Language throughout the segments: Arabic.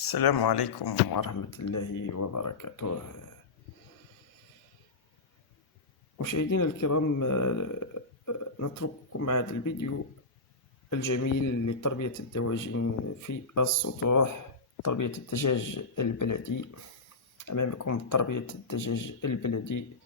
السلام عليكم ورحمة الله وبركاته. مشاهدينا الكرام، نترككم مع هذا الفيديو الجميل لتربية الدواجن في السطوح، تربية الدجاج البلدي. أمامكم تربية الدجاج البلدي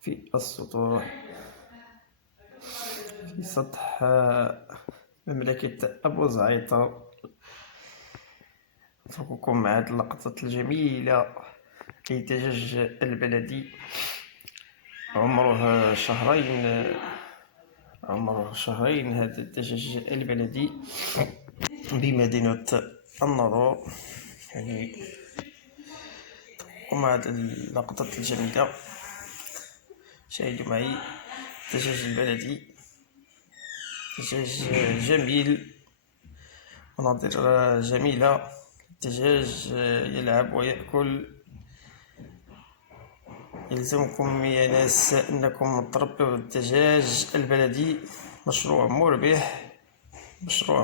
في السطوح في سطح مملكة أبو زعيطة. نترككم مع هذه اللقطة الجميلة للدجاج البلدي عمره شهرين. هذا الدجاج البلدي بمدينة الناظور. ومع هذه اللقطة الجميلة شاهدوا معي الدجاج البلدي، دجاج جميل، مناظر جميلة. الدجاج يلعب ويأكل. يلزمكم يا ناس أنكم تربوا الدجاج البلدي. مشروع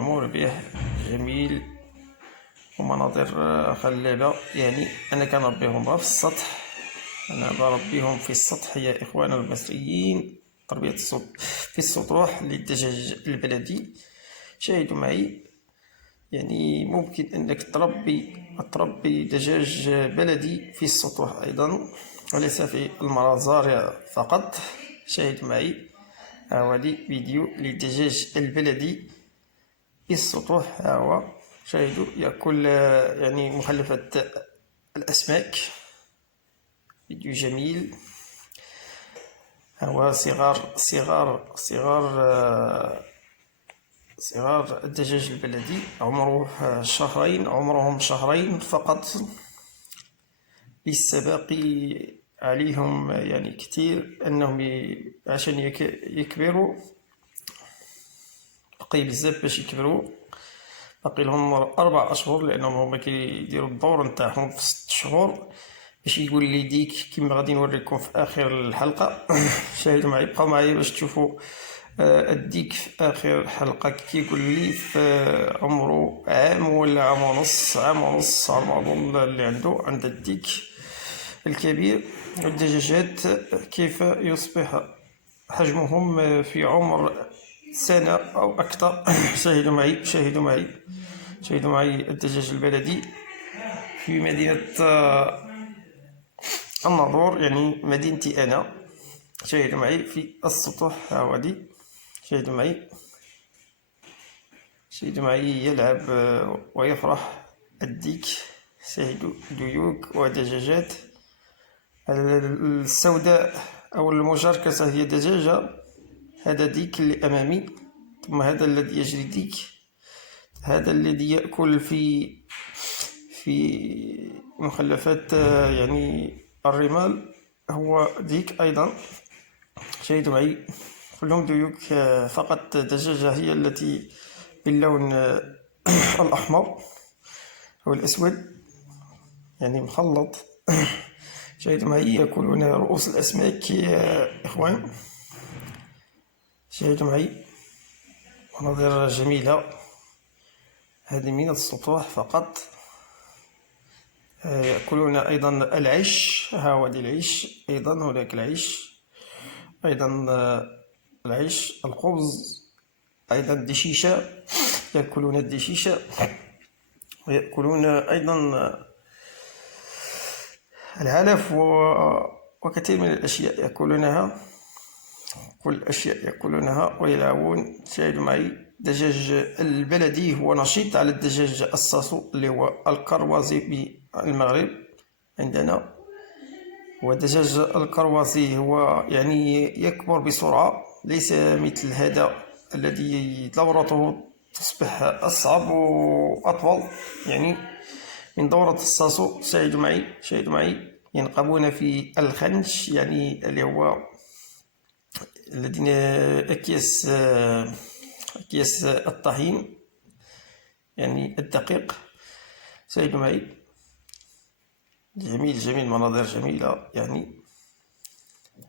مربح جميل ومناظر خلابة. أنا كنربيهم في السطح، في السطح يا إخوان المصريين. تربية في السطوح للدجاج البلدي. شاهدوا معي، ممكن أنك تربي دجاج بلدي في السطوح أيضا وليس في المزارع فقط. شاهدوا معي، هذا فيديو للدجاج البلدي في السطوح. هو شاهدوا يأكل مخلفات الأسماك. فيديو جميل. هو صغار الدجاج البلدي عمرهم شهرين فقط. لسه باقي عليهم كتير أنهم عشان يكبروا. بقي بزاف باش يكبروا. باقي لهم 4 أشهر لأنهم هما كيديروا الدور نتاعهم في 6 شهور. باش يقول لي ديك كيما غادي نوريكم في آخر الحلقة. شاهدوا معي، بقاو معايا باش تشوفوا الديك في آخر الحلقة كيقول لي في عمره عام ولا عام ونص على ما أظن اللي عند الديك الكبير. والدجاجات كيف يصبح حجمهم في عمر سنة أو أكثر. شاهدوا معي الدجاج البلدي في مدينة الناظور، مدينتي أنا. شاهدوا معي في السطوح هاودي. شاهدوا معي يلعب ويفرح الديك. شاهدوا ديوك ودجاجات. السوداء أو المجركسة هي دجاجة. هذا ديك اللي أمامي، ثم هذا الذي يجري ديك. هذا الذي يأكل في مخلفات الرمال هو ديك أيضا. شاهدوا معي كلهم ديوك، فقط دجاجة هي التي باللون الأحمر أو الأسود مخلط. شاهدوا معي يأكلون رؤوس الأسماك يا إخوان. شاهدوا معي مناظر جميلة. هذه من السطوح فقط. يأكلون أيضا العيش. هاودي العيش أيضا. هناك العيش أيضا، العيش، الخبز أيضا، الدشيشة. يأكلون الدشيشة ويأكلون أيضا العلف وكثير من الأشياء يأكلونها. كل الأشياء يأكلونها ويلعبون. شاهدوا معي الدجاج البلدي هو نشيط على الدجاج الصاصو اللي هو الكروازي بالمغرب عندنا. ودجاج الكروازي هو يكبر بسرعة، ليس مثل هذا الذي دورته تصبح أصعب وأطول من دورة الصاصو. شاهدوا معي ينقبون في الخنش اللي هو الذين أكياس الطحين الدقيق. شاهدوا معي جميل مناظر جميلة.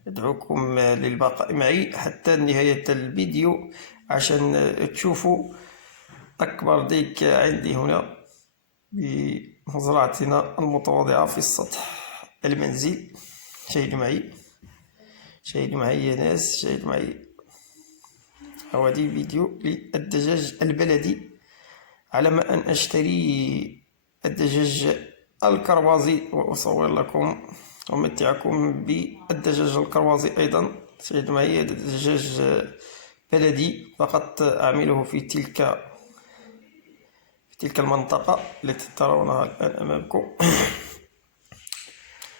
أدعوكم للبقاء معي حتى نهاية الفيديو عشان تشوفوا أكبر ديك عندي هنا مزرعتنا المتواضعة في السطح المنزل. شاهدوا معي، شاهدوا معي يا ناس، شاهدوا معي. هذه فيديو للدجاج البلدي. على ما أن أشتري الدجاج الكروازي وأصور لكم وأمتعكم بالدجاج الكروازي أيضا. شاهدوا معي، هذا دجاج بلدي فقط أعمله في تلك المنطقة التي ترونها الآن أمامكم.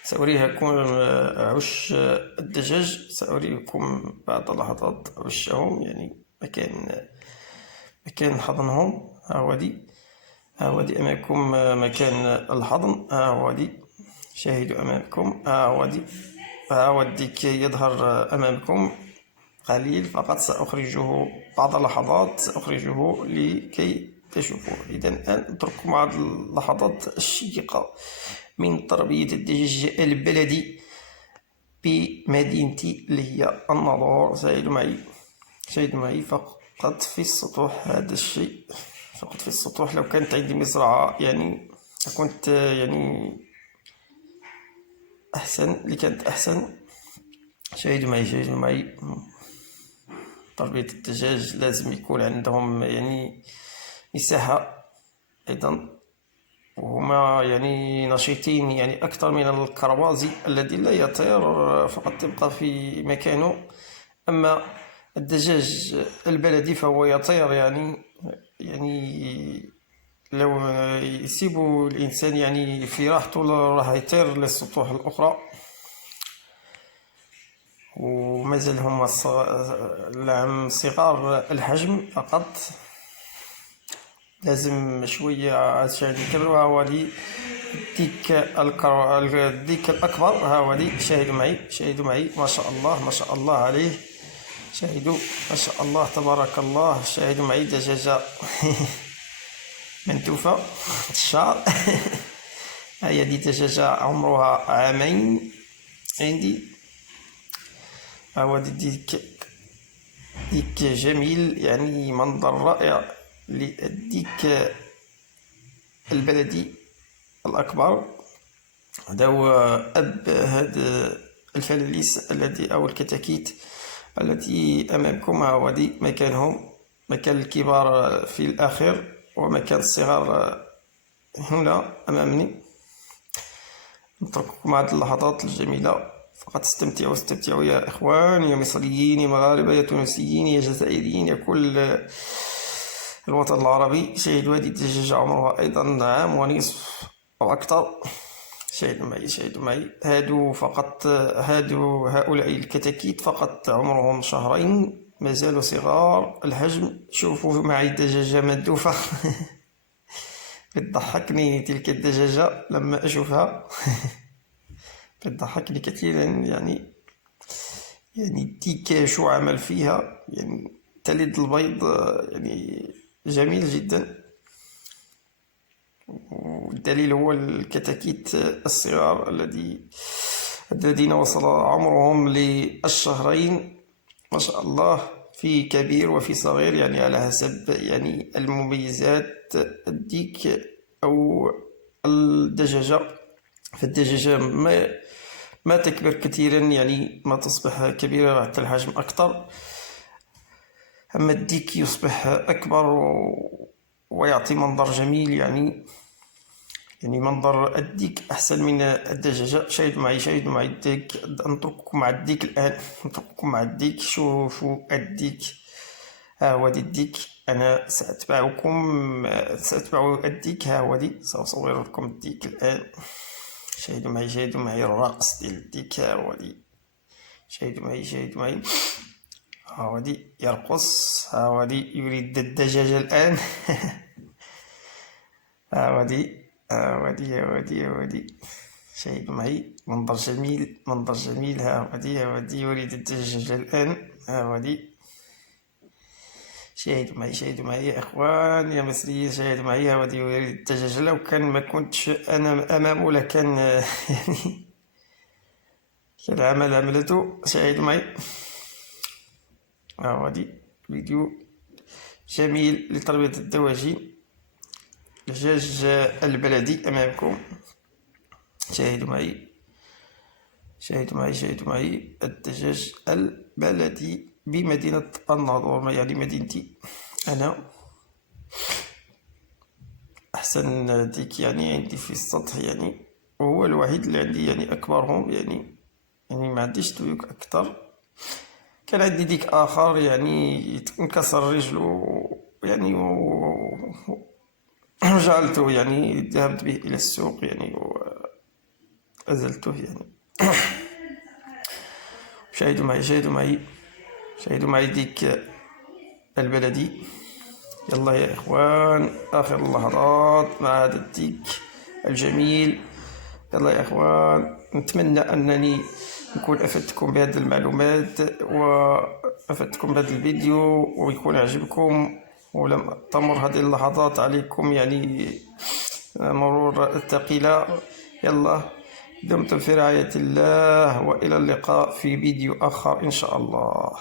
سأريكم عش الدجاج، سأريكم بعد لحظات عشهم، يعني مكان حضنهم. هاودي أمامكم مكان الحضن. هاودي شاهدوا أمامكم. هاودي كي يظهر أمامكم قليل فقط. سأخرجه بعد لحظات، سأخرجه لكي تشوفوا. إذا الآن أترككم مع اللحظات الشيقة من تربية الدجاج البلدي بمدينتي اللي هي الناظور. شاهدوا معي فقط في السطوح. هذا الشيء فقط في السطوح. لو كانت عندي مزرعة يعني كنت يعني أحسن، لكانت أحسن. شاهدوا معي. تربية الدجاج لازم يكون عندهم يعني مساحة أيضا، وهما يعني نشيطين يعني أكثر من الكروازي الذي لا يطير، فقط يبقى في مكانه. أما الدجاج البلدي فهو يطير، يعني لو يسيبوا الإنسان يعني في راحته راح يطير للسطوح الأخرى. ومازال هما صغار الحجم فقط، لازم شوية عشان يكبروا. هاولي الديك الأكبر. هاولي شاهدوا معي ما شاء الله عليه. شاهدوا ما شاء الله تبارك الله. شاهدوا معي دجاجة منتوفة الشعر. هي دي دجاجة عمرها عامين عندي. هاودي ديك جميل، يعني منظر رائع للديك البلدي الأكبر. هذا هو أب هذا الفلاليس الذي أو الكتاكيت التي أمامكم. هاودي مكانهم، مكان الكبار في الآخر ومكان الصغار هنا أمامني. نترككم مع هذه اللحظات الجميلة. فقط استمتعوا يا إخوان، يا مصريين، يا مغاربة، يا تونسيين، يا جزائريين، يا كل الوطن العربي. شاهدوا هذه الدجاجة عمرها أيضا عام ونصف أو أكثر. شاهدوا معي. هؤلاء الكتاكيت فقط عمرهم شهرين، ما زالوا صغار الحجم. شوفوا معي دجاجة مندوفة. بتضحكني تلك الدجاجة لما أشوفها. بتضحكني كثيرا، يعني ديك شو عمل فيها، يعني تلد البيض، يعني جميل جدا. والدليل هو الكتاكيت الصغار الذين وصل عمرهم للشهرين ما شاء الله، في كبير وفي صغير، يعني على حسب يعني المميزات الديك أو الدجاجة. فالدجاجة ما تكبر كثيرا، يعني ما تصبح كبيرة حتى الحجم أكثر. أما الديك يصبح أكبر ويعطي منظر جميل، يعني منظر الديك أحسن من الدجاجة. شاهدوا معي الديك. نترككم مع الديك الآن. شوفوا الديك. هاودي الديك. أنا سأتبع الديك. هاودي سأصور لكم الديك الآن. شاهدوا معي الرقص ديال الديك. هاودي شاهدوا معي. هاودي يرقص. هاودي يريد الدجاجة الآن. هاودي شاهدوا معي. منظر جميل. هاودي يريد الدجاجة الآن. هاودي شاهدوا معي يا إخوان يا مصريين. شاهدوا معي. هاودي يريد الدجاجة. لو كان ما كنتش أنا أمامه لكان يعني كان عملته. شاهدوا معي. هاودي فيديو جميل لتربية الدواجن الدجاج البلدي أمامكم. شاهدوا معي، شاهدوا معي، شاهدوا معي. الدجاج البلدي بمدينة الناظور، يعني مدينتي أنا. أحسن ديك يعني عندي في السطح يعني، وهو الوحيد اللي عندي يعني أكبرهم يعني ما عنديش دويك أكتر. كان عندي ديك آخر يعني انكسر رجله يعني وجعلته يعني ذهبت به إلى السوق يعني وأزلته يعني. شاهدوا معي، شاهدوا معي، شاهدوا معي ديك البلدي. يلا يا إخوان، آخر اللحظات مع هذا الديك الجميل. يلا يا إخوان، نتمنى أنني نكون أفدتكم بهذه المعلومات وأفدتكم بهذا الفيديو ويكون عجبكم، ولم تمر هذه اللحظات عليكم يعني مرور ثقيلة. يلا، دمتم في رعاية الله، وإلى اللقاء في فيديو آخر إن شاء الله.